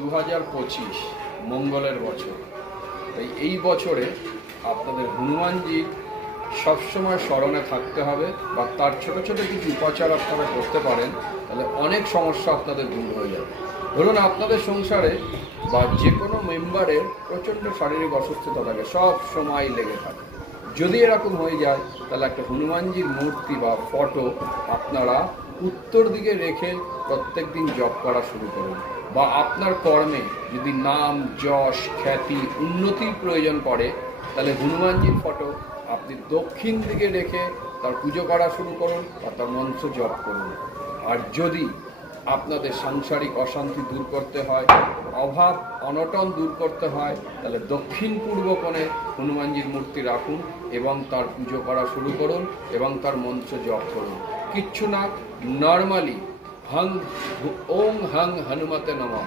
2025 মঙ্গলের বছর। তাই এই বছরে আপনাদের হনুমানজি সবসময় স্মরণে থাকতে হবে, বা তার ছোট ছোট কিছু উপাচার আপনারা করতে পারেন, তাহলে অনেক সমস্যা আপনাদের দূর হয়ে যাবে। ধরুন আপনাদের সংসারে বা যে কোনো মেম্বারের প্রচণ্ড শারীরিক অসুস্থতা থাকে, সব সময় লেগে থাকে। যদি এরকম হয়ে যায় তাহলে একটা হনুমানজির মূর্তি বা ফটো আপনারা উত্তর দিকে রেখে প্রত্যেক দিন জপ করা শুরু করুন। বা আপনার কর্মে যদি নাম, যশ, খ্যাতি, উন্নতির প্রয়োজন পড়ে, তাহলে হনুমানজির ফটো আপনি দক্ষিণ দিকে রেখে তার পুজো করা শুরু করুন বা তার মন্ত্র জপ করুন। আর যদি আপনাদের সাংসারিক অশান্তি দূর করতে হয়, অভাব অনটন দূর করতে হয়, তাহলে দক্ষিণ পূর্ব কোণে হনুমানজির মূর্তি রাখুন এবং তার পুজো করা শুরু করুন এবং তার মন্ত্র জপ করুন। কিচ্ছু না, নর্মালি ওং হং হনুমতে নমঃ